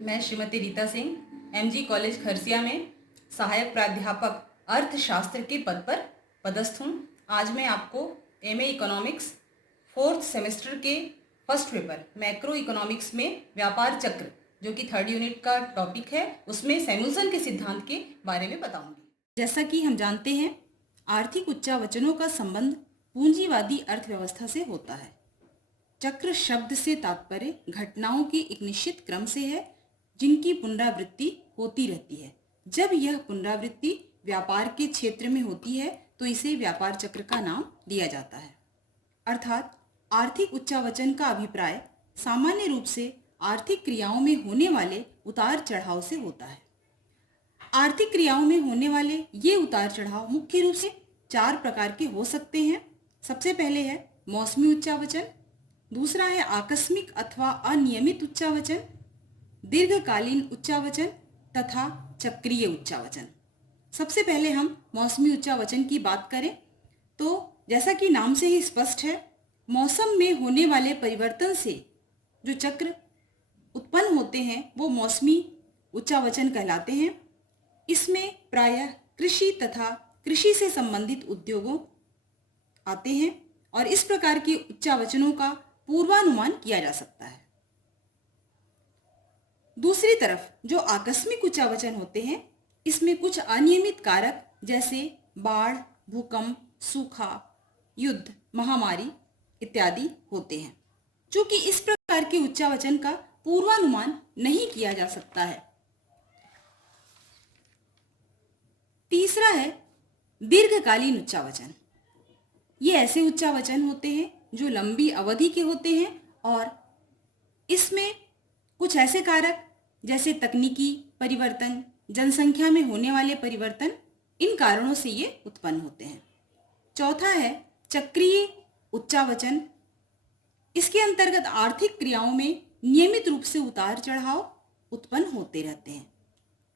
मैं Shrimati Rita Singh MG college Kharsia में सहायक प्राध्यापक अर्थशास्त्र के पद पर पदस्थ हूँ। आज मैं आपको एमए इकोनॉमिक्स फोर्थ सेमेस्टर के फर्स्ट पेपर मैक्रो इकोनॉमिक्स में व्यापार चक्र जो कि थर्ड यूनिट का टॉपिक है उसमें सैमुअल्सन के सिद्धांत के बारे में बताऊंगी। जैसा कि हम जानते हैं, आर्थिक उच्चावचनों का संबंध पूंजीवादी अर्थव्यवस्था से होता है। चक्र शब्द से तात्पर्य घटनाओं के एक निश्चित क्रम से है जिनकी पुनरावृत्ति होती रहती है। जब यह पुनरावृत्ति व्यापार के क्षेत्र में होती है तो इसे व्यापार चक्र का नाम दिया जाता है। अर्थात आर्थिक उच्चावचन का अभिप्राय सामान्य रूप से आर्थिक क्रियाओं में होने वाले उतार चढ़ाव से होता है। आर्थिक क्रियाओं में होने वाले ये उतार चढ़ाव मुख्य रूप से 4 प्रकार के हो सकते हैं। सबसे पहले है मौसमी उच्चावचन, दूसरा है आकस्मिक अथवा अनियमित उच्चावचन, दीर्घकालीन उच्चावचन तथा चक्रीय उच्चावचन। सबसे पहले हम मौसमी उच्चावचन की बात करें तो जैसा कि नाम से ही स्पष्ट है, मौसम में होने वाले परिवर्तन से जो चक्र उत्पन्न होते हैं वो मौसमी उच्चावचन कहलाते हैं। इसमें प्रायः कृषि तथा कृषि से संबंधित उद्योगों आते हैं और इस प्रकार के उच्चावचनों का पूर्वानुमान किया जा सकता है। दूसरी तरफ जो आकस्मिक उच्चावचन होते हैं, इसमें कुछ अनियमित कारक जैसे बाढ़, भूकंप, सूखा, युद्ध, महामारी इत्यादि होते हैं। चूंकि इस प्रकार के उच्चावचन का पूर्वानुमान नहीं किया जा सकता है। तीसरा है दीर्घकालीन उच्चावचन। ये ऐसे उच्चावचन होते हैं जो लंबी अवधि के होते हैं और इसमें कुछ ऐसे कारक जैसे तकनीकी परिवर्तन, जनसंख्या में होने वाले परिवर्तन, इन कारणों से ये उत्पन्न होते हैं। चौथा है चक्रीय उच्चावचन। इसके अंतर्गत आर्थिक क्रियाओं में नियमित रूप से उतार चढ़ाव उत्पन्न होते रहते हैं।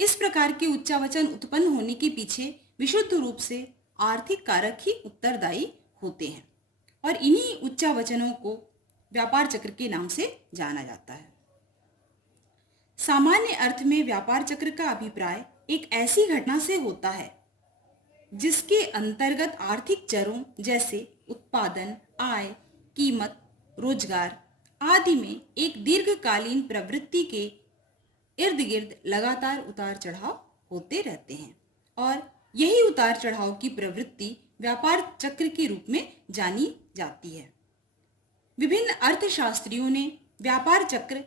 इस प्रकार के उच्चावचन उत्पन्न होने के पीछे विशुद्ध रूप से आर्थिक कारक ही उत्तरदायी होते हैं और इन्हीं उच्चावचनों को व्यापार चक्र के नाम से जाना जाता है। सामान्य अर्थ में व्यापार चक्र का अभिप्राय एक ऐसी घटना से होता है जिसके अंतर्गत आर्थिक चरों जैसे उत्पादन, आय, कीमत, रोजगार आदि में एक दीर्घकालीन प्रवृत्ति के इर्द गिर्द लगातार उतार चढ़ाव होते रहते हैं और यही उतार चढ़ाव की प्रवृत्ति व्यापार चक्र के रूप में जानी जाती है। विभिन्न अर्थशास्त्रियों ने व्यापार चक्र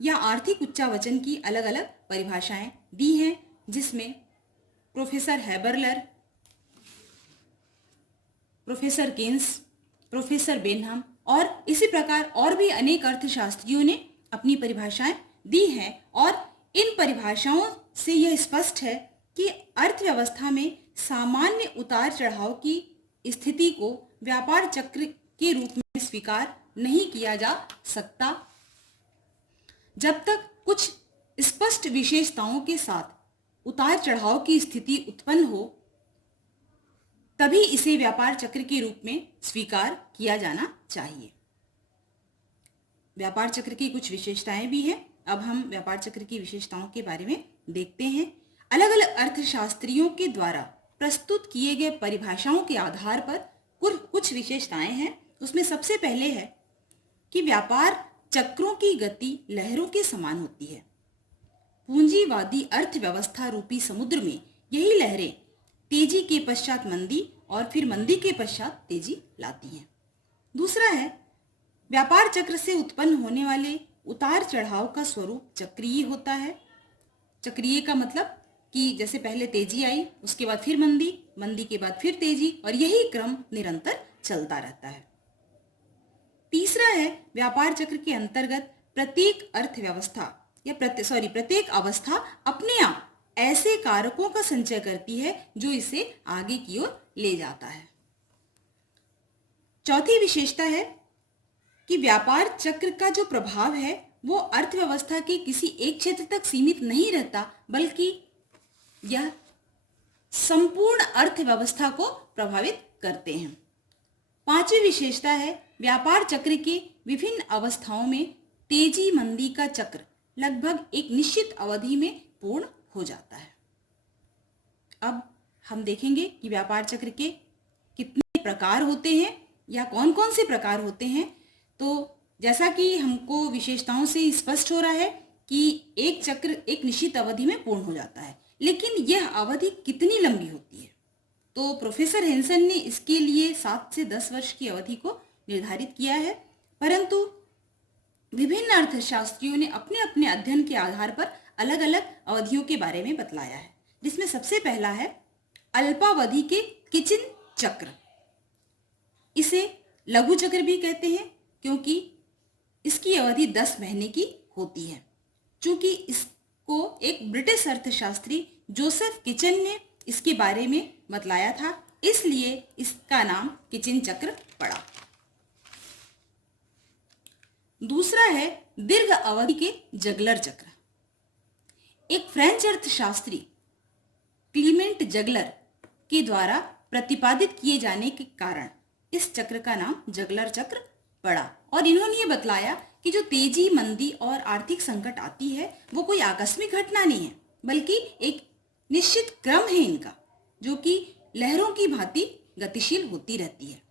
या आर्थिक उच्चावचन की अलग अलग परिभाषाएं दी हैं, जिसमें प्रोफेसर हैबरलर, प्रोफेसर केन्स, प्रोफेसर बेनहम और इसी प्रकार और भी अनेक अर्थशास्त्रियों ने अपनी परिभाषाएं दी हैं और इन परिभाषाओं से यह स्पष्ट है कि अर्थव्यवस्था में सामान्य उतार चढ़ाव की स्थिति को व्यापार चक्र के रूप में स्वीकार नहीं किया जा सकता जब तक कुछ स्पष्ट विशेषताओं के साथ उतार चढ़ाव की स्थिति उत्पन्न हो, तभी इसे व्यापार चक्र के रूप में स्वीकार किया जाना चाहिए। व्यापार चक्र की कुछ विशेषताएं भी हैं। अब हम व्यापार चक्र की विशेषताओं के बारे में देखते हैं। अलग अलग अर्थशास्त्रियों के द्वारा प्रस्तुत किए गए परिभाषाओं के आधार पर कुछ विशेषताएं हैं। उसमें सबसे पहले है कि व्यापार चक्रों की गति लहरों के समान होती है। पूंजीवादी अर्थव्यवस्था रूपी समुद्र में यही लहरें तेजी के पश्चात मंदी और फिर मंदी के पश्चात तेजी लाती हैं। दूसरा है व्यापार चक्र से उत्पन्न होने वाले उतार चढ़ाव का स्वरूप चक्रीय होता है। चक्रीय का मतलब कि जैसे पहले तेजी आई, उसके बाद फिर मंदी, मंदी के बाद फिर तेजी और यही क्रम निरंतर चलता रहता है। तीसरा है व्यापार चक्र के अंतर्गत प्रत्येक अर्थव्यवस्था या प्रत्येक अवस्था अपने आप ऐसे कारकों का संचय करती है जो इसे आगे की ओर ले जाता है। चौथी विशेषता है कि व्यापार चक्र का जो प्रभाव है वो अर्थव्यवस्था के किसी एक क्षेत्र तक सीमित नहीं रहता, बल्कि यह संपूर्ण अर्थव्यवस्था को प्रभावित करते हैं। पांचवी विशेषता है व्यापार चक्र के विभिन्न अवस्थाओं में तेजी मंदी का चक्र लगभग एक निश्चित अवधि में पूर्ण हो जाता है। अब हम देखेंगे कि व्यापार चक्र के कितने प्रकार होते हैं या कौन कौन से प्रकार होते हैं। तो जैसा कि हमको विशेषताओं से स्पष्ट हो रहा है कि एक चक्र एक निश्चित अवधि में पूर्ण हो जाता है, लेकिन यह अवधि कितनी लंबी होती है? तो प्रोफेसर हेंसन ने इसके लिए 7 से 10 वर्ष की अवधि को निर्धारित किया है, परंतु विभिन्न अर्थशास्त्रियों ने अपने अपने अध्ययन के आधार पर अलग अलग अवधियों के बारे में बतलाया है, जिसमें सबसे पहला है अल्पावधि के किचिन चक्र। इसे लघु चक्र भी कहते हैं क्योंकि इसकी अवधि 10 महीने की होती है। चूंकि इसको एक ब्रिटिश अर्थशास्त्री जोसेफ किचन ने इसके बारे में बतलाया था, इसलिए इसका नाम किचिन चक्र पड़ा। दूसरा है दीर्घ अवधि के जगलर चक्र। एक फ्रेंच अर्थशास्त्री क्लीमेंट जगलर के द्वारा प्रतिपादित किए जाने के कारण इस चक्र का नाम जगलर चक्र पड़ा, और इन्होंने ये बतलाया कि जो तेजी, मंदी और आर्थिक संकट आती है वो कोई आकस्मिक घटना नहीं है, बल्कि एक निश्चित क्रम है इनका, जो कि लहरों की भांति गतिशील होती रहती है।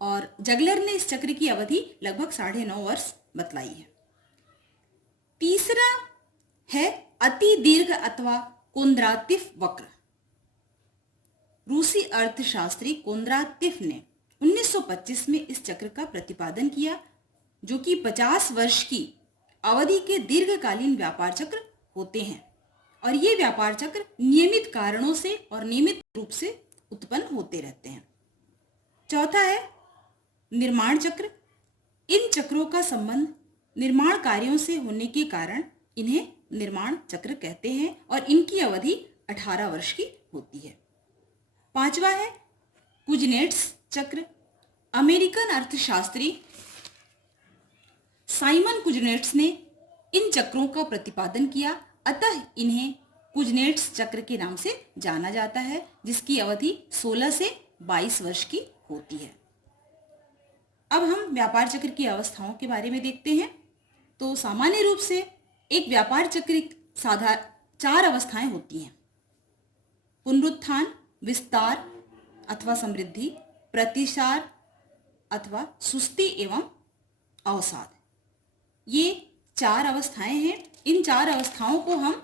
और जगलर ने इस चक्र की अवधि लगभग 9.5 वर्ष बतलाई है। तीसरा है अति दीर्घ अथवा कोंद्रातिफ वक्र। रूसी अर्थशास्त्री कोंद्रातिफ ने 1925 में इस चक्र का प्रतिपादन किया, जो कि 50 वर्ष की अवधि के दीर्घकालीन व्यापार चक्र होते हैं, और ये व्यापार चक्र नियमित कारणों से और नियमित रूप से उत्पन्न होते रहते हैं। चौथा है निर्माण चक्र। इन चक्रों का संबंध निर्माण कार्यों से होने के कारण इन्हें निर्माण चक्र कहते हैं, और इनकी अवधि 18 वर्ष की होती है। पांचवा है कुजनेट्स चक्र। अमेरिकन अर्थशास्त्री साइमन कुजनेट्स ने इन चक्रों का प्रतिपादन किया, अतः इन्हें कुजनेट्स चक्र के नाम से जाना जाता है, जिसकी अवधि 16 से 22 वर्ष की होती है। अब हम व्यापार चक्र की अवस्थाओं के बारे में देखते हैं। तो सामान्य रूप से एक व्यापार चक्र साधारण 4 अवस्थाएं होती हैं: पुनरुत्थान, विस्तार अथवा समृद्धि, प्रतिसार अथवा सुस्ती एवं अवसाद। ये 4 अवस्थाएं हैं। इन 4 अवस्थाओं को हम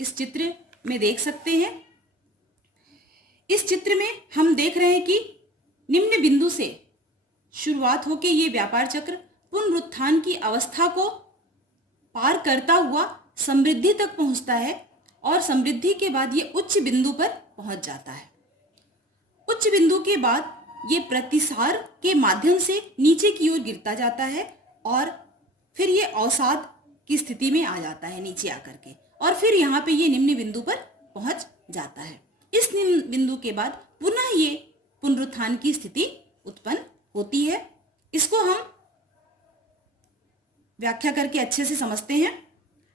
इस चित्र में देख सकते हैं। इस चित्र में हम देख रहे हैं कि निम्न बिंदु से शुरुआत होकर ये व्यापार चक्र पुनरुत्थान की अवस्था को पार करता हुआ समृद्धि तक पहुंचता है, और समृद्धि के बाद ये उच्च बिंदु पर पहुंच जाता है। उच्च बिंदु के बाद ये प्रतिसार के माध्यम से नीचे की ओर गिरता जाता है, और फिर ये अवसाद की स्थिति में आ जाता है नीचे आकर के, और फिर यहाँ पे ये निम्न बिंदु पर पहुंच जाता है। इस निम्न बिंदु के बाद पुनः ये पुनरुत्थान की स्थिति उत्पन्न होती है। इसको हम व्याख्या करके अच्छे से समझते हैं।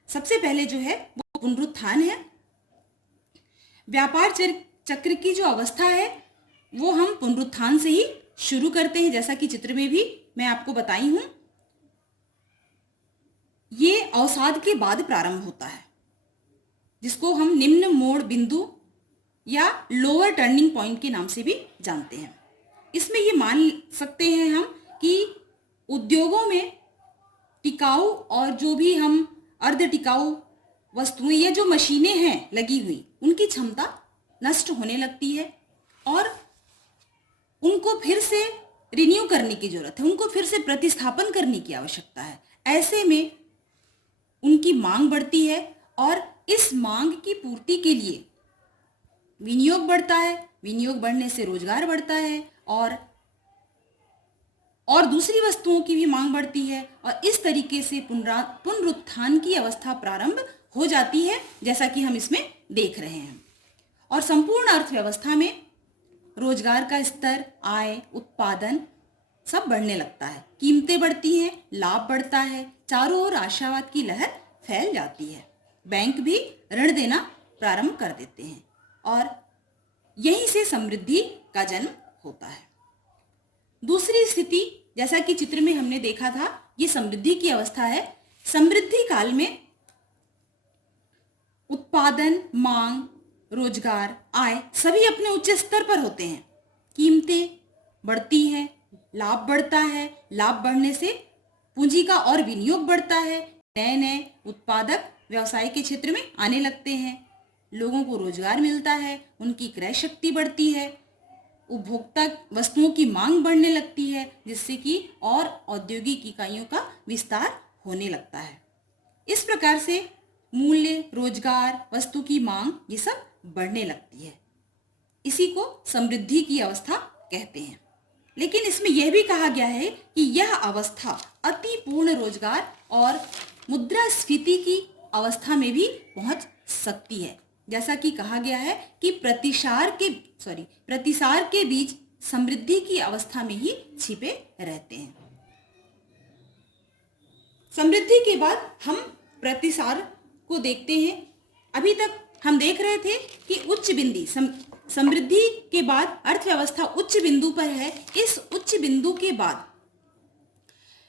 सबसे पहले जो है वो पुनरुत्थान है। व्यापार चक्र की जो अवस्था है वो हम पुनरुत्थान से ही शुरू करते हैं, जैसा कि चित्र में भी मैं आपको बताई हूं। ये अवसाद के बाद प्रारंभ होता है, जिसको हम निम्न मोड़ बिंदु या लोअर टर्निंग पॉइंट के नाम से भी जानते हैं। इसमें ये मान सकते हैं हम कि उद्योगों में टिकाऊ और जो भी हम अर्ध टिकाऊ वस्तुएं या जो मशीनें हैं लगी हुई, उनकी क्षमता नष्ट होने लगती है, और उनको फिर से रिन्यू करने की जरूरत है, उनको फिर से प्रतिस्थापन करने की आवश्यकता है। ऐसे में उनकी मांग बढ़ती है, और इस मांग की पूर्ति के लिए विनियोग बढ़ता है। विनियोग बढ़ने से रोजगार बढ़ता है, और दूसरी वस्तुओं की भी मांग बढ़ती है, और इस तरीके से पुनरुत्थान की अवस्था प्रारंभ हो जाती है, जैसा कि हम इसमें देख रहे हैं। और संपूर्ण अर्थव्यवस्था में रोजगार का स्तर, आय, उत्पादन सब बढ़ने लगता है, कीमतें बढ़ती हैं, लाभ बढ़ता है, चारों ओर आशावाद की लहर फैल जाती है। बैंक भी ऋण देना प्रारंभ कर देते हैं, और यहीं से समृद्धि का जन्म होता है। दूसरी स्थिति, जैसा कि चित्र में हमने देखा था, ये समृद्धि की अवस्था है। समृद्धि काल में उत्पादन, मांग, रोजगार, आय सभी अपने उच्च स्तर पर होते हैं। कीमतें बढ़ती हैं, लाभ बढ़ता है, लाभ बढ़ने से पूंजी का और विनियोग बढ़ता है, नए नए उत्पादक व्यवसाय के क्षेत्र में आने लगते हैं, लोगों को रोजगार मिलता है, उनकी क्रय शक्ति बढ़ती है, उपभोक्ता वस्तुओं की मांग बढ़ने लगती है, जिससे कि और औद्योगिक इकाइयों का विस्तार होने लगता है। इस प्रकार से मूल्य, रोजगार, वस्तु की मांग ये सब बढ़ने लगती है। इसी को समृद्धि की अवस्था कहते हैं। लेकिन इसमें यह भी कहा गया है कि यह अवस्था अति पूर्ण रोजगार और मुद्रास्फीति की अवस्था में भी पहुंच सकती है। जैसा कि कहा गया है कि प्रतिसार के बीज समृद्धि की अवस्था में ही छिपे रहते हैं। समृद्धि के बाद हम प्रतिसार को देखते हैं। अभी तक हम देख रहे थे कि समृद्धि के बाद अर्थव्यवस्था उच्च बिंदु पर है। इस उच्च बिंदु के बाद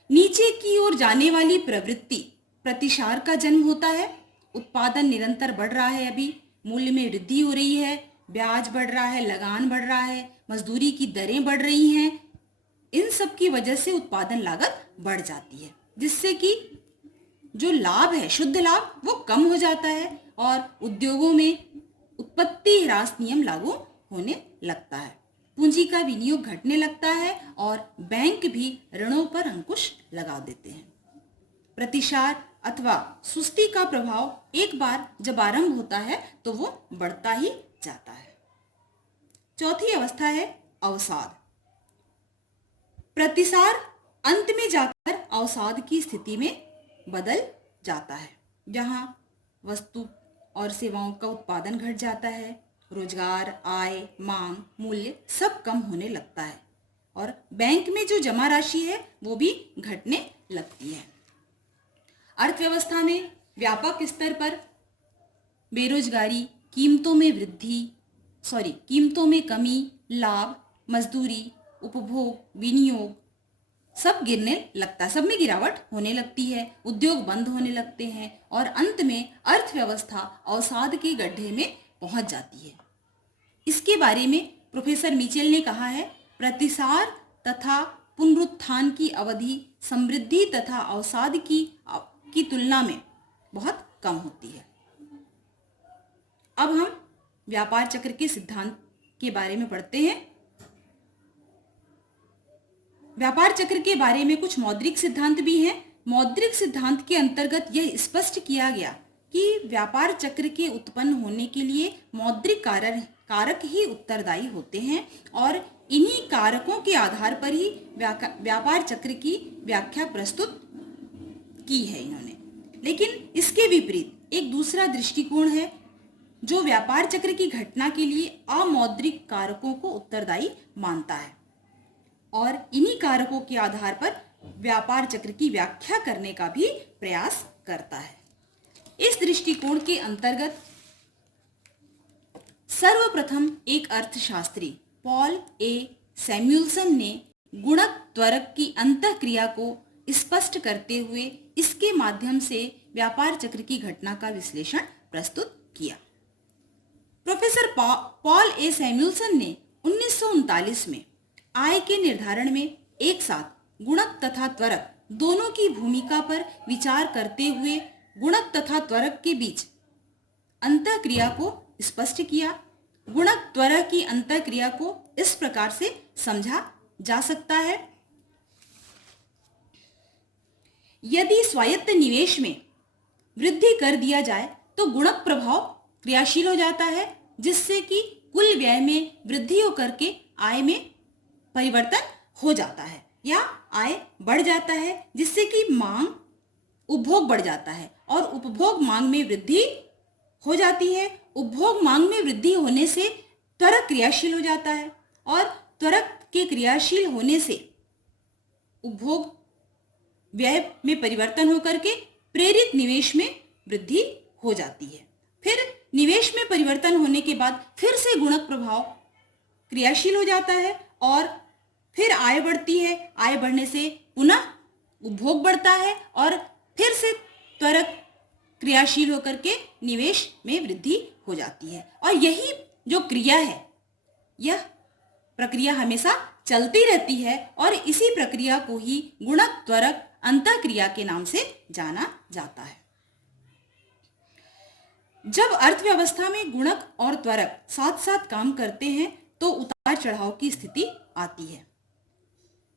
नीचे की ओर जाने वाली प्रवृत्ति प्रतिसार का जन्म होता है। उत्पादन निरंतर बढ़ रहा है, अभी मूल्य में वृद्धि हो रही है, ब्याज बढ़ रहा है, लगान बढ़ रहा है, मजदूरी की दरें बढ़ रही हैं। इन सब की वजह से उत्पादन लागत बढ़ जाती है, जिससे कि जो लाभ है, शुद्ध लाभ, वो कम हो जाता है और उद्योगों में उत्पत्ति ह्रास नियम लागू होने लगता है। पूंजी का विनियोग घटने लगता है और बैंक भी ऋणों पर अंकुश लगा देते हैं। प्रतिसार अथवा सुस्ती का प्रभाव एक बार जब आरंभ होता है तो वो बढ़ता ही जाता है। चौथी अवस्था है अवसाद। प्रतिसार अंत में जाकर अवसाद की स्थिति में बदल जाता है, जहां वस्तु और सेवाओं का उत्पादन घट जाता है, रोजगार, आय, मांग, मूल्य सब कम होने लगता है और बैंक में जो जमा राशि है वो भी घटने लगती है। अर्थव्यवस्था में व्यापक स्तर पर बेरोजगारी, कीमतों में कमी, लाभ, मजदूरी, उपभोग, विनियोग सब गिरने लगता है, सब में गिरावट होने लगती है, उद्योग बंद होने लगते हैं और अंत में अर्थव्यवस्था अवसाद के गड्ढे में पहुंच जाती है। इसके बारे में प्रोफेसर मिचेल ने कहा है, प्रतिसार तथा पुनरुत्थान की अवधि समृद्धि तथा अवसाद की तुलना में बहुत कम होती है। अब हम व्यापार चक्र के सिद्धांत के बारे में पढ़ते हैं। व्यापार चक्र के बारे में कुछ मौद्रिक सिद्धांत भी हैं। मौद्रिक सिद्धांत के अंतर्गत यह स्पष्ट किया गया कि व्यापार चक्र के उत्पन्न होने के लिए मौद्रिक कारक ही उत्तरदायी होते हैं और इन्हीं कारकों के आधार पर ही व्यापार चक्र की व्याख्या प्रस्तुत की है इन्होंने। लेकिन इसके विपरीत एक दूसरा दृष्टिकोण है जो व्यापार चक्र की घटना के लिए अमौद्रिक कारकों को उत्तरदायी मानता है और इन्हीं कारकों के आधार पर व्यापार चक्र की व्याख्या करने का भी प्रयास करता है। इस दृष्टिकोण के अंतर्गत सर्वप्रथम एक अर्थशास्त्री पॉल ए सैमुअल्सन ने गुणक त्वरक की अंतःक्रिया को स्पष्ट करते हुए इसके माध्यम से व्यापार चक्र की घटना का विश्लेषण प्रस्तुत किया। प्रोफेसर पॉल ए सैमुअल्सन ने 1939 में आय के निर्धारण में एक साथ गुणक तथा त्वरक दोनों की भूमिका पर विचार करते हुए गुणक तथा त्वरक के बीच अंतःक्रिया को स्पष्ट किया। गुणक त्वरक की अंतःक्रिया को इस प्रकार से समझा जा सकता है, यदि स्वायत्त निवेश में वृद्धि कर दिया जाए तो गुणक प्रभाव क्रियाशील हो जाता है, जिससे कि कुल व्यय में वृद्धि होकर के आय में परिवर्तन हो जाता है या आय बढ़ जाता है, जिससे कि मांग उपभोग बढ़ जाता है और उपभोग मांग में वृद्धि हो जाती है। उपभोग मांग में वृद्धि होने से त्वरक क्रियाशील हो जाता है और त्वरक के क्रियाशील होने से उपभोग व्यय में परिवर्तन होकर के प्रेरित निवेश में वृद्धि हो जाती है। फिर निवेश में परिवर्तन होने के बाद फिर से गुणक प्रभाव क्रियाशील हो जाता है और फिर आय बढ़ती है। आय बढ़ने से पुनः उपभोग बढ़ता है और फिर से त्वरक क्रियाशील होकर के निवेश में वृद्धि हो जाती है। और यही जो क्रिया है, यह प्रक्रिया हमेशा चलती रहती है और इसी प्रक्रिया को ही गुणक त्वरक अंतःक्रिया के नाम से जाना जाता है। जब अर्थव्यवस्था में गुणक और त्वरक साथ साथ काम करते हैं तो उतार चढ़ाव की स्थिति आती है।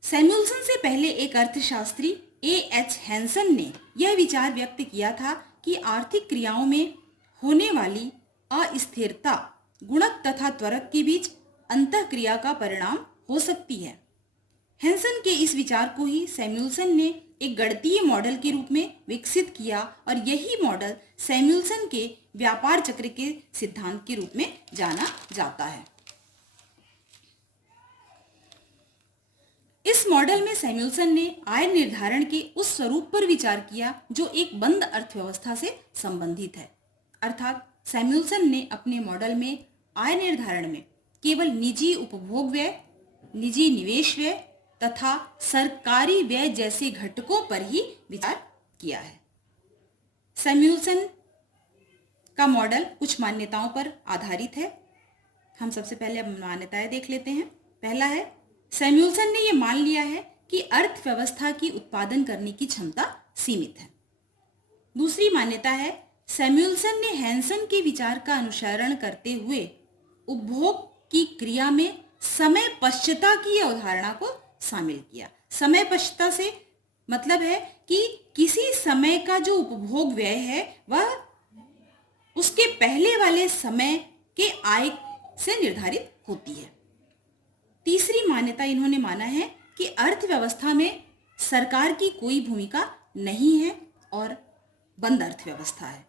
सैमुअल्सन से पहले एक अर्थशास्त्री A.H. हैंसन ने यह विचार व्यक्त किया था कि आर्थिक क्रियाओं में होने वाली अस्थिरता गुणक तथा त्वरक के बीच अंतःक्रिया का परिणाम हो सकती है। हैंसन के इस विचार को ही सैमुअल्सन ने एक गणितीय मॉडल के रूप में विकसित किया और यही मॉडल सैमुअल्सन के व्यापार चक्र के सिद्धांत के रूप में जाना जाता है। इस मॉडल में सैमुअल्सन ने आय निर्धारण के उस स्वरूप पर विचार किया जो एक बंद अर्थव्यवस्था से संबंधित है। अर्थात सैमुअल्सन ने अपने मॉडल में आय निर्धारण में केवल निजी उपभोग व्यय, निजी निवेश व्यय तथा सरकारी व्यय जैसे घटकों पर ही विचार किया है। सैमुअल्सन का मॉडल कुछ मान्यताओं पर आधारित है। हम सबसे पहले अब मान्यताएं देख लेते हैं। पहला है, सैमुअल्सन ने यह मान लिया है कि अर्थव्यवस्था की उत्पादन करने की क्षमता सीमित है। दूसरी मान्यता है, सैमुअल्सन ने हैंसन के विचार का अनुसरण करते हुए उपभोग की क्रिया में समय पश्चता की अवधारणा को शामिल किया। समय पश्चता से मतलब है कि किसी समय का जो उपभोग व्यय है वह उसके पहले वाले समय के आय से निर्धारित होती है। तीसरी मान्यता इन्होंने माना है कि अर्थव्यवस्था में सरकार की कोई भूमिका नहीं है और बंद अर्थव्यवस्था है।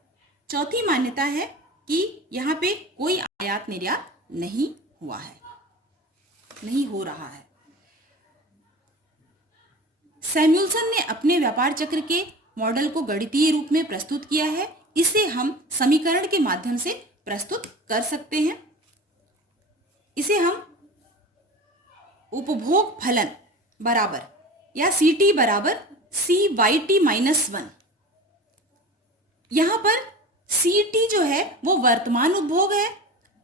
चौथी मान्यता है कि यहाँ पे कोई आयात निर्यात नहीं हुआ है, नहीं हो रहा है। सैमुअल्सन ने अपने व्यापार चक्र के मॉडल को गणितीय रूप में प्रस्तुत किया है। इसे हम समीकरण के माध्यम से प्रस्तुत कर सकते हैं। इसे हम उपभोग फलन बराबर या CT बराबर CYT -1, यहां पर CT जो है वो वर्तमान उपभोग है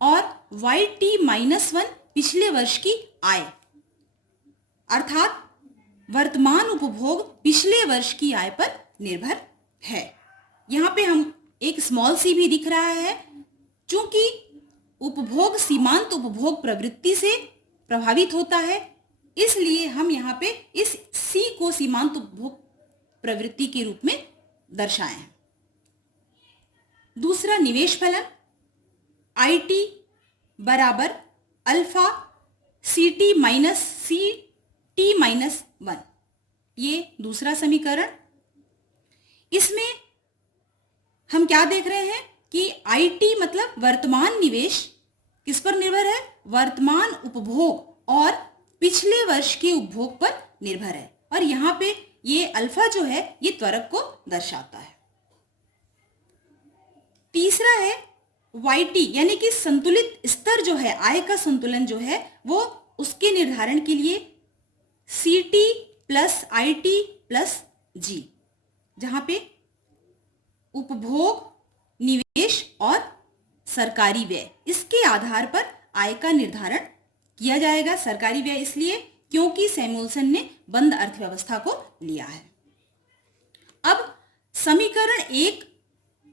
और YT -1 पिछले वर्ष की आय, अर्थात वर्तमान उपभोग पिछले वर्ष की आय पर निर्भर है। यहाँ पे हम एक स्मॉल c भी दिख रहा है, चूंकि उपभोग सीमांत उपभोग प्रवृत्ति से प्रभावित होता है, इसलिए हम यहाँ पे इस c को सीमांत उपभोग प्रवृत्ति के रूप में दर्शाए हैं। दूसरा, निवेश फलन IT बराबर अल्फा CT माइनस CT -1, ये दूसरा समीकरण। इसमें हम क्या देख रहे हैं कि IT मतलब वर्तमान निवेश किस पर निर्भर है, वर्तमान उपभोग और पिछले वर्ष के उपभोग पर निर्भर है। और यहाँ पे ये अल्फा जो है ये त्वरक को दर्शाता है। तीसरा है YT यानी कि संतुलित स्तर जो है, आय का संतुलन जो है वो उसके निर्धारण के लिए CT plus IT plus G, जहां पे उपभोग, निवेश और सरकारी व्यय इसके आधार पर आय का निर्धारण किया जाएगा। सरकारी व्यय इसलिए क्योंकि सैमुअल्सन ने बंद अर्थव्यवस्था को लिया है। अब समीकरण 1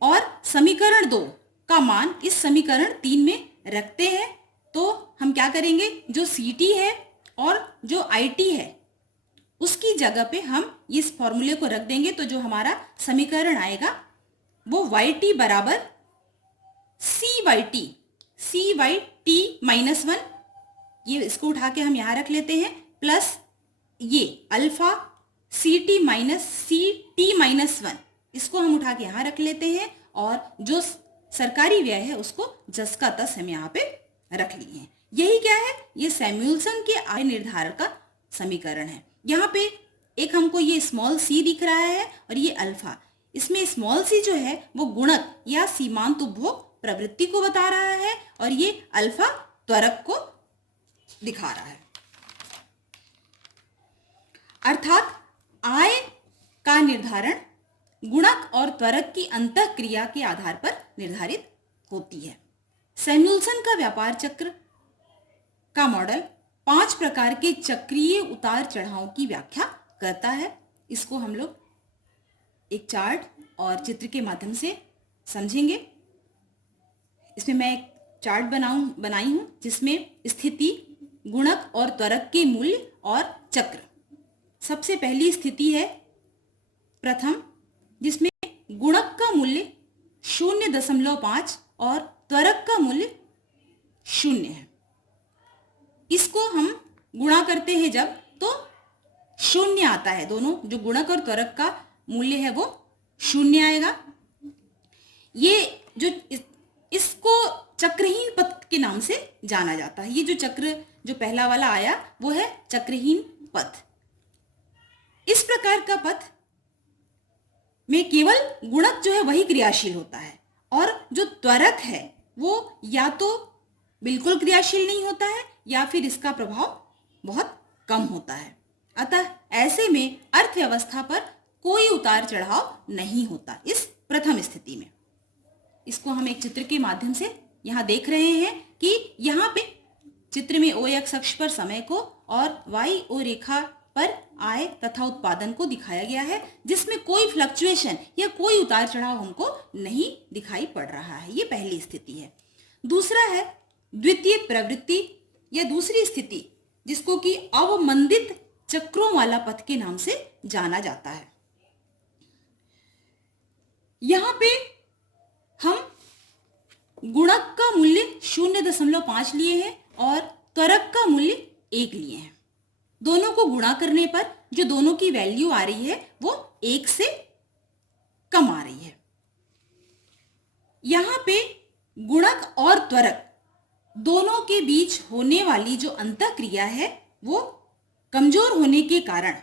और समीकरण 2 का मान इस समीकरण 3 में रखते हैं तो हम क्या करेंगे, जो CT है और जो IT है उसकी जगह पे हम इस फॉर्मूले को रख देंगे, तो जो हमारा समीकरण आएगा वो YT बराबर CYT -1, ये इसको उठा के हम यहाँ रख लेते हैं, प्लस ये अल्फा CT माइनस CT -1 इसको हम उठा के यहाँ रख लेते हैं और जो सरकारी व्यय है उसको जस का तस हम यहाँ पे रख लिए हैं। यही क्या है, ये सैमुअल्सन के आय निर्धारण का समीकरण है। यहाँ पे एक हमको ये स्मॉल c दिख रहा है और ये अल्फा, इसमें स्मॉल c जो है वो गुणक या सीमांत उपभोग प्रवृत्ति को बता रहा है और ये अल्फा त्वरक को दिखा रहा है। अर्थात आय का निर्धारण गुणक और त्वरक की अंतःक्रिया के आधार पर निर्धारित होती है। सैमुअल्सन का व्यापार चक्र का मॉडल 5 प्रकार के चक्रीय उतार चढ़ाव की व्याख्या करता है। इसको हम लोग एक चार्ट और चित्र के माध्यम से समझेंगे। इसमें मैं एक चार्ट बनाई हूं जिसमें स्थिति, गुणक और त्वरक के मूल्य और चक्र। सबसे पहली स्थिति है प्रथम, जिसमें गुणक का मूल्य 0.5 और त्वरक का मूल्य 0 है। इसको हम गुणा करते हैं जब, तो 0 आता है। दोनों जो गुणक और त्वरक का मूल्य है वो 0 आएगा। ये जो इसको चक्रहीन पथ के नाम से जाना जाता है। ये जो चक्र जो पहला वाला आया वो है चक्रहीन पथ। इस प्रकार का पथ में केवल गुणक जो है वही क्रियाशील होता है और जो त्वरक है वो या तो बिल्कुल क्रियाशील नहीं होता है या फिर इसका प्रभाव बहुत कम होता है। अतः ऐसे में अर्थव्यवस्था पर कोई उतार चढ़ाव नहीं होता इस प्रथम स्थिति में। इसको हम एक चित्र के माध्यम से यहाँ देख रहे हैं कि यहाँ पे चित्र में ओ एक्स अक्ष पर समय को और वाई ओ रेखा पर आय तथा उत्पादन को दिखाया गया है, जिसमें कोई फ्लक्चुएशन या कोई उतार चढ़ाव हमको नहीं दिखाई पड़ रहा है। ये पहली स्थिति है। दूसरा है द्वितीय प्रवृत्ति या दूसरी स्थिति, जिसको कि अवमंदित चक्रों वाला पथ के नाम से जाना जाता है। यहाँ पे हम गुणक का मूल्य 0.5 लिए हैं और त्वरक का मूल्य 1 लिए हैं। दोनों को गुणा करने पर जो दोनों की वैल्यू आ रही है वो 1 से कम आ रही है। यहां पे गुणक और त्वरक दोनों के बीच होने वाली जो अंतःक्रिया है वो कमजोर होने के कारण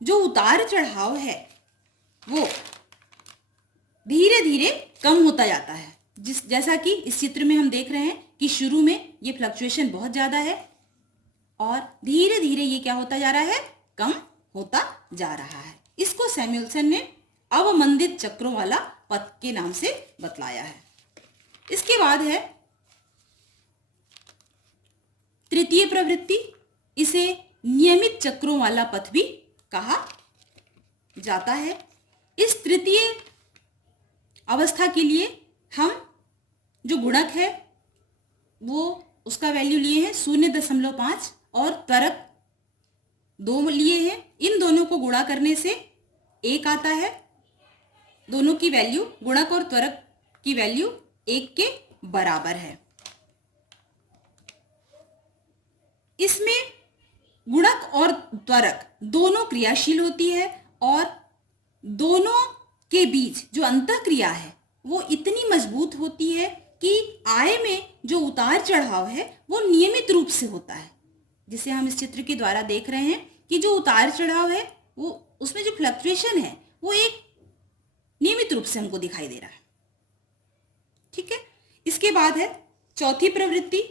जो उतार चढ़ाव है वो धीरे धीरे कम होता जाता है। जैसा कि इस चित्र में हम देख रहे हैं कि शुरू में ये फ्लक्चुएशन बहुत ज्यादा है और धीरे धीरे ये क्या होता जा रहा है, कम होता जा रहा है। इसको सैमुअल्सन ने अवमंदित चक्रों वाला पथ के नाम से बतलाया है। इसके बाद है तृतीय प्रवृत्ति। इसे नियमित चक्रों वाला पथ भी कहा जाता है। इस तृतीय अवस्था के लिए हम जो गुणक है वो उसका वैल्यू लिए हैं 0.5 और त्वरक 2 लिए हैं। इन दोनों को गुणा करने से 1 आता है। दोनों की वैल्यू, गुणक और त्वरक की वैल्यू 1 के बराबर है। इसमें गुणक और त्वरक दोनों क्रियाशील होती है और दोनों के बीच जो अंतःक्रिया है वो इतनी मजबूत होती है कि आय में जो उतार चढ़ाव है वो नियमित रूप से होता है। जिसे हम इस चित्र के द्वारा देख रहे हैं कि जो उतार चढ़ाव है वो उसमें जो फ्लक्चुएशन है वो एक नियमित रूप से हमको दिखाई दे रहा है। ठीक है। इसके बाद है चौथी प्रवृत्ति।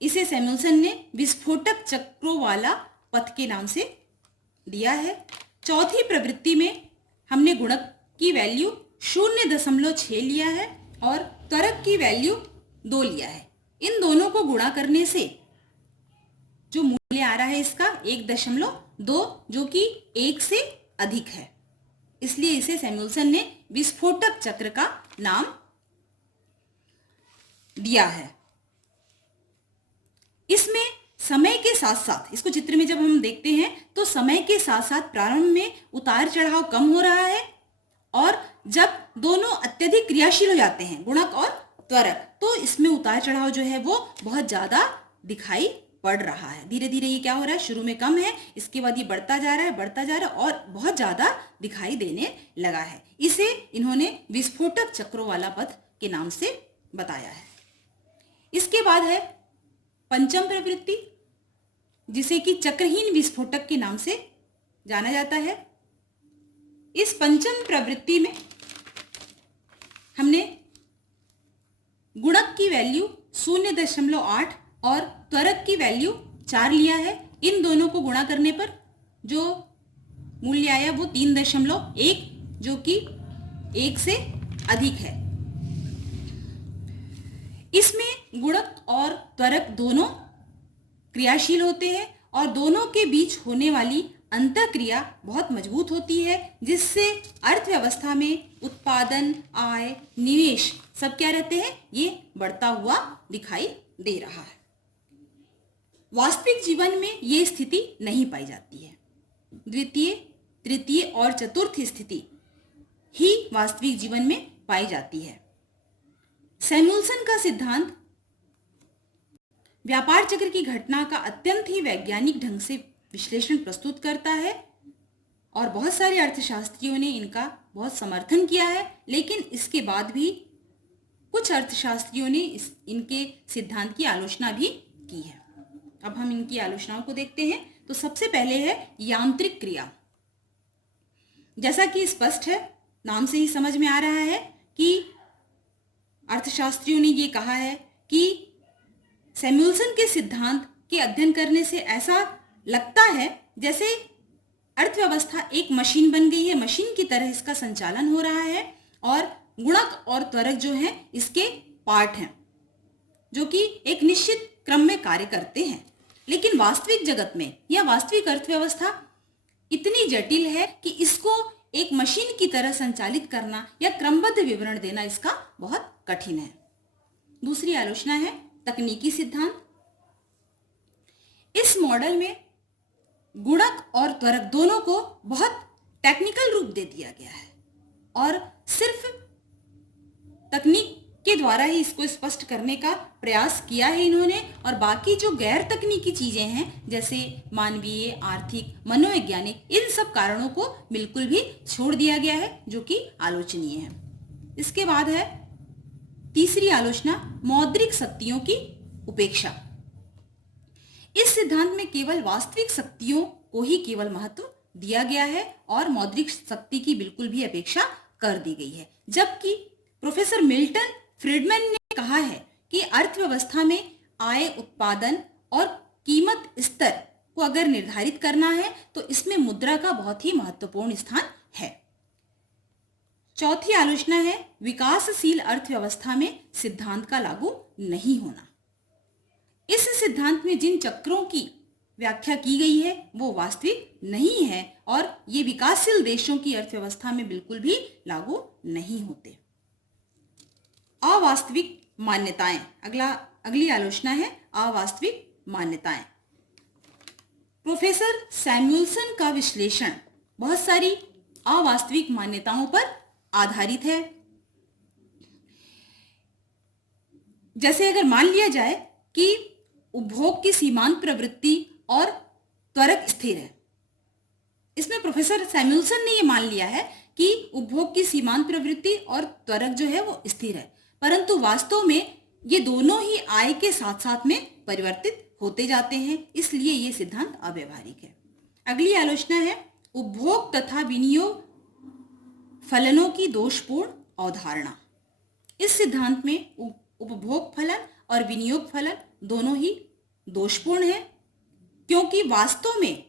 इसे सैमुअल्सन ने विस्फोटक चक्रों वाला पथ के नाम से दिया है। चौथी प्रवृत्ति में हमने गुणक की वैल्यू 0.6 लिया है और त्वरक की वैल्यू 2 लिया है। इन दोनों को गुणा करने से जो मूल्य आ रहा है इसका 1.2, जो कि 1 से अधिक है। इसलिए इसे सैमुअल्सन ने विस्फोटक चक्र का नाम दिया है। इसमें समय के साथ साथ, इसको चित्र में जब हम देखते हैं तो समय के साथ साथ प्रारंभ में उतार चढ़ाव कम हो रहा है और जब दोनों अत्यधिक क्रियाशील हो जाते हैं, गुणक और त्वरक, तो इसमें उतार चढ़ाव जो है वो बहुत ज्यादा दिखाई पड़ रहा है। धीरे धीरे ये क्या हो रहा है, शुरू में कम है, इसके बाद ये बढ़ता जा रहा है और बहुत ज्यादा दिखाई देने लगा है। इसे इन्होंने विस्फोटक चक्रों वाला पथ के नाम से बताया है। इसके बाद है पंचम प्रवृत्ति, जिसे कि चक्रहीन विस्फोटक के नाम से जाना जाता है। इस पंचम प्रवृत्ति में हमने गुणक की वैल्यू 0.8 और त्वरक की वैल्यू 4 लिया है। इन दोनों को गुणा करने पर जो मूल्य आया वो 3.1, जो कि 1 से अधिक है। इसमें गुणक और त्वरक दोनों क्रियाशील होते हैं और दोनों के बीच होने वाली अंतःक्रिया बहुत मजबूत होती है, जिससे अर्थव्यवस्था में उत्पादन, आय, निवेश सब क्या रहते हैं, ये बढ़ता हुआ दिखाई दे रहा है। वास्तविक जीवन में ये स्थिति नहीं पाई जाती है। द्वितीय, तृतीय और चतुर्थ स्थिति ही वास्तविक जीवन में पाई जाती है। सैमुअल्सन का सिद्धांत व्यापार चक्र की घटना का अत्यंत ही वैज्ञानिक ढंग से विश्लेषण प्रस्तुत करता है और बहुत सारे अर्थशास्त्रियों ने इनका बहुत समर्थन किया है, लेकिन इसके बाद भी कुछ अर्थशास्त्रियों ने इनके सिद्धांत की आलोचना भी की है। अब हम इनकी आलोचनाओं को देखते हैं। तो सबसे पहले है यांत्रिक क्रिया। जैसा कि स्पष्ट है, नाम से ही समझ में आ रहा है कि अर्थशास्त्रियों ने ये कहा है कि सैमुअल्सन के सिद्धांत के अध्ययन करने से ऐसा लगता है जैसे अर्थव्यवस्था एक मशीन बन गई है, मशीन की तरह इसका संचालन हो रहा है और गुणक और त्वरक जो हैं इसके पार्ट हैं, जो कि एक निश्चित क्रम में कार्य करते हैं। लेकिन वास्तविक जगत में या वास्तविक अर्थव्यवस्था इतनी जटिल है कि इसको एक मशीन की तरह संचालित करना या क्रमबद्ध विवरण देना इसका बहुत कठिन है। दूसरी आलोचना है तकनीकी सिद्धांत। इस मॉडल में गुणक और त्वरक दोनों को बहुत टेक्निकल रूप दे दिया गया है और सिर्फ तकनीक के द्वारा ही इसको स्पष्ट करने का प्रयास किया है इन्होंने, और बाकी जो गैर तकनीकी चीजें हैं जैसे मानवीय, आर्थिक, मनोवैज्ञानिक, इन सब कारणों को बिल्कुल भी छोड़ दिया गया है, जो कि आलोचनीय है। इसके बाद है तीसरी आलोचना, मौद्रिक शक्तियों की उपेक्षा। इस सिद्धांत में केवल वास्तविक शक्तियों को ही केवल महत्व दिया गया है और मौद्रिक शक्ति की बिल्कुल भी अपेक्षा कर दी गई है, जबकि प्रोफेसर मिल्टन फ्रीडमैन ने कहा है कि अर्थव्यवस्था में आय, उत्पादन और कीमत स्तर को अगर निर्धारित करना है तो इसमें मुद्रा का बहुत ही महत्वपूर्ण स्थान है। चौथी आलोचना है विकासशील अर्थव्यवस्था में सिद्धांत का लागू नहीं होना। इस सिद्धांत में जिन चक्रों की व्याख्या की गई है वो वास्तविक नहीं है और ये विकासशील देशों की अर्थव्यवस्था में बिल्कुल भी लागू नहीं होते। अवास्तविक मान्यताएं, अगली आलोचना है अवास्तविक मान्यताएं। प्रोफेसर सैमुअल्सन का विश्लेषण बहुत सारी अवास्तविक मान्यताओं पर आधारित है। जैसे अगर मान लिया जाए कि उपभोग की सीमांत प्रवृत्ति और त्वरक स्थिर है, इसमें प्रोफेसर सैमुअल्सन ने यह मान लिया है कि उपभोग की सीमांत प्रवृत्ति और त्वरक जो है वो स्थिर है, परंतु वास्तव में ये दोनों ही आय के साथ साथ में परिवर्तित होते जाते हैं, इसलिए ये सिद्धांत अव्यवहारिक है। अगली आलोचना है उपभोग तथा विनियोग फलनों की दोषपूर्ण अवधारणा। इस सिद्धांत में उपभोग फलन और विनियोग फलन दोनों ही दोषपूर्ण है, क्योंकि वास्तव में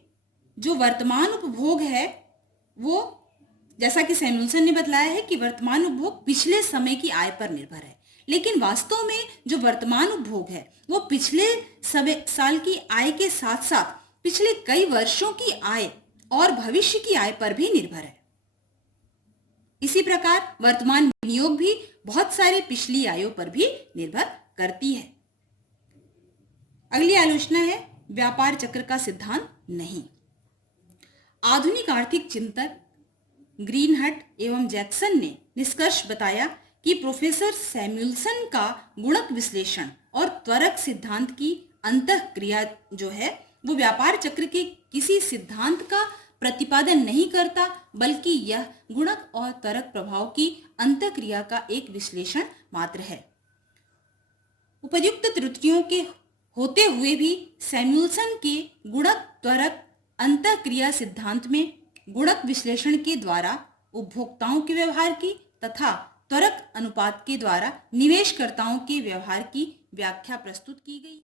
जो वर्तमान उपभोग है वो, जैसा कि सैमुअल्सन ने बतलाया है कि वर्तमान उपभोग पिछले समय की आय पर निर्भर है, लेकिन वास्तव में जो वर्तमान उपभोग है वो पिछले साल की आय के साथ साथ पिछले कई वर्षों की आय और भविष्य की आय पर भी निर्भर है। इसी प्रकार वर्तमान विनियोग भी बहुत सारी पिछली आयों पर भी निर्भर करती है। अगली आलोचना है व्यापार चक्र का सिद्धांत नहीं। आधुनिक आर्थिक चिंतक ग्रीनहट एवं जैक्सन ने निष्कर्ष बताया कि प्रोफेसर सैमुअल्सन का गुणक विश्लेषण और त्वरक सिद्धांत की अंतःक्रिया जो है वो व्यापार चक्र के किसी सिद्धांत का प्रतिपादन नहीं करता, बल्कि यह गुणक और त्वरक प्रभाव की अंतःक्रिया का एक विश्लेषण मात्र है। उपयुक्त त्रुटियों के होते हुए भी सैमुअल्सन के गुणक त्वरक अंतःक्रिया सिद्धांत में गुणक विश्लेषण के द्वारा उपभोक्ताओं के व्यवहार की तथा त्वरक अनुपात के द्वारा निवेशकर्ताओं के व्यवहार की व्याख्या प्रस्तुत की गई।